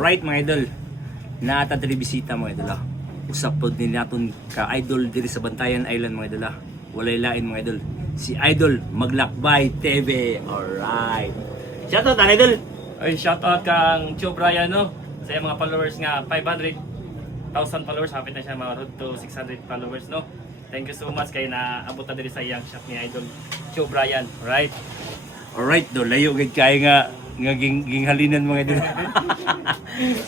Alright mga idol, naata diri bisita mga idol. Usap pod ni naton ka idol diri sa Bantayan Island mga idol. Walay lain mga idol. Si Idol Maglakbay TV. Alright. Shoutout ang idol. Ay, shoutout kang Tio Brian, no? Sa iyang mga followers nga, 500,000 followers. Hapit na siya mga road to 600 followers, no? Thank you so much kay naabot na diri sa iyang shop ni Idol Tio Brian, right? Alright do, layo gid kay nga ginghalinan mga idol.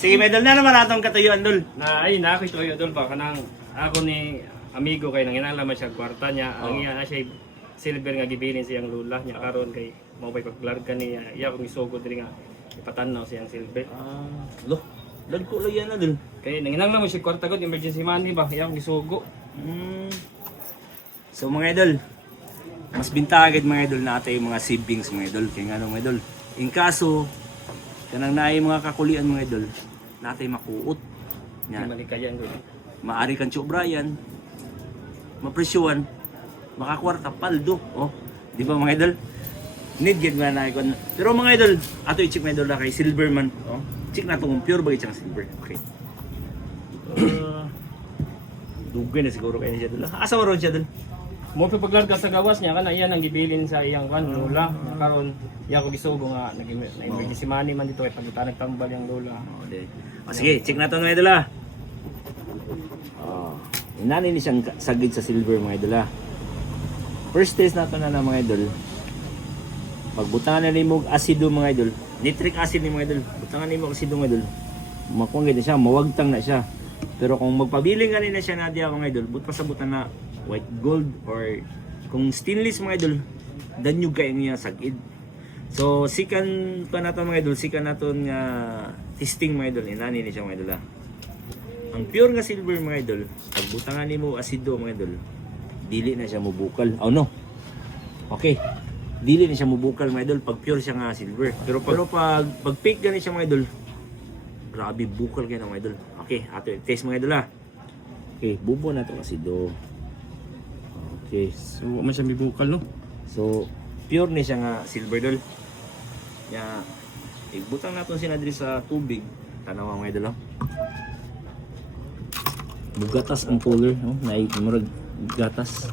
Sige mga idol, na naman atong katuyuan dol. Na ay na ako ito Idol ba kanang ako ni amigo kay nanginahanglan siya kwarta niya. Ang iya na siya silver nga gibilin siyang lula niya karon kay mao bay paglarga niya. Iya kong isugod diri nga ipatanaw siyang silver. Lo, dagko lang yan na dol. Kay nanginahanglan mo siya kwarta gud emergency money ba. Iya kong isugo. So mga idol, mas bintagid mga idol natin yung mga savings mga idol. Kaya nga no, mga idol, in kaso, kanang naay mga kakulian mga idol, natin makuot. Di Yan. malikayan gud. Maari kang Tio Brian, mapresyuan, makakwarta, paldo. Oh, di ba mga idol? Need gid man na ikon. Pero mga idol, ato i-check mga idol na kay Silverman. Oh, check na kung pure ba siyang silver. Okay. Dugay na siguro kayo siya dul. Asa mo ron siya dul? Mo pa paglarga sa gawas niya kana iya nang gibilin sa iyang kan lula. Karon iya ko gisugo nga na emergency money man dito kay pagbutan nagtambal yung lula. Oh, di. Oh, sige, check na to mga idol ah. Oh, inani ni siyang sagid sa silver mga idol ah. First test nato na mga idol. Pagbutangan na nimo og asido mga idol. Nitric acid ni mga idol. Butangan nimo og asido mga idol. Makuha gid na siya, mawagtang na siya. Pero kung magpabiling kanina siya na diya mga idol, but pasabutan na white gold or kung stainless mga idol, danyog kay niya sagid. So sikan pa nato mga idol, sikan naton nga testing mga idol, inani ni siya mga idol. Ang pure nga silver mga idol, pag butangan nimo asido mga idol, dili na siya mubukal. Oh no. Okay. Dili na siya mubukal mga idol pag pure siya nga silver. Pero pag fake gani siya mga idol, grabe bukal kaya mga idol. Okay, ato test mga idol ah. Okay, bubo na to asido. Okay. So man siya mibukal no. So, pure ni siya nga silver dol. Ya, ibutang naton siya na diri sa tubig. Tanaw mga idol. Bugatas ang color, no? Naay murag gatas.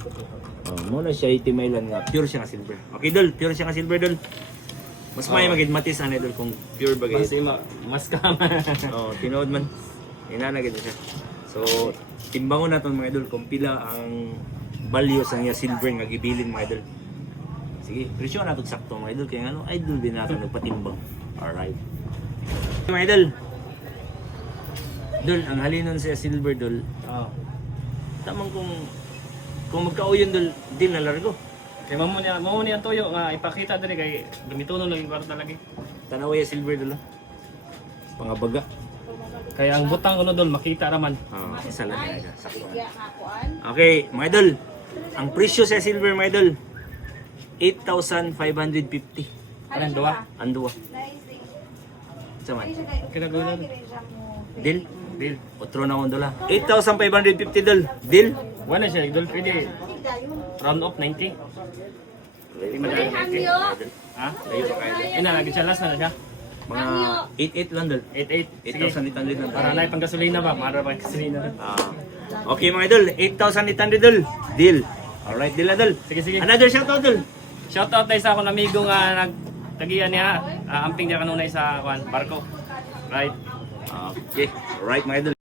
Mo na siya itimailan nga pure siya nga silver. Okay dol, pure siya nga silver dol. Mas may magid matis ana dol kung pure ba gid. Kasi mas kama. Oh, tinood man. Inana gid siya. So, timbangon naton mga idol kung pila ang value sa nga silver nga gibilin mga idol. Sige, presyo nato sakto mga idol kay ano, idol din nato nagpatimbang. Alright. Mga idol. Dol, ang halinon sa silver dol. Oh. Tamang kung magkauyon dol, din na largo. Kay mamo niya toyo nga ipakita diri kay dumitunon lang yung kwarta lagi. Tanaw ya silver dol. Pangabaga. Kaya ang butang uno dol makita raman. Isa lang yan. Sakto. Okay, mga idol. Ang presyo sa silver mga idol, 8,550. Anong duwa? Ang duwa. Saman. Kinagulan. Deal? Deal. Otro na akong dola. 8,550 dol. Deal? Wala siya, idol pwede. Round up 90. Hindi madali 90. Ha? Layo na kayo. Ina, lagi siya last na siya. Mga 8,800 lang dol. 88. Sige. 8,800 lang. Para na pang gasolina ba? Mara pa gasolina. Okay mga idol, 8,800 dol. Deal. Alright, deal na dol. Sige, sige. Another shoutout dol. Shoutout tayo sa akong amigo nga nagtagian niya. Amping niya kanunay sa barko. Right. Okay. Alright mga idol.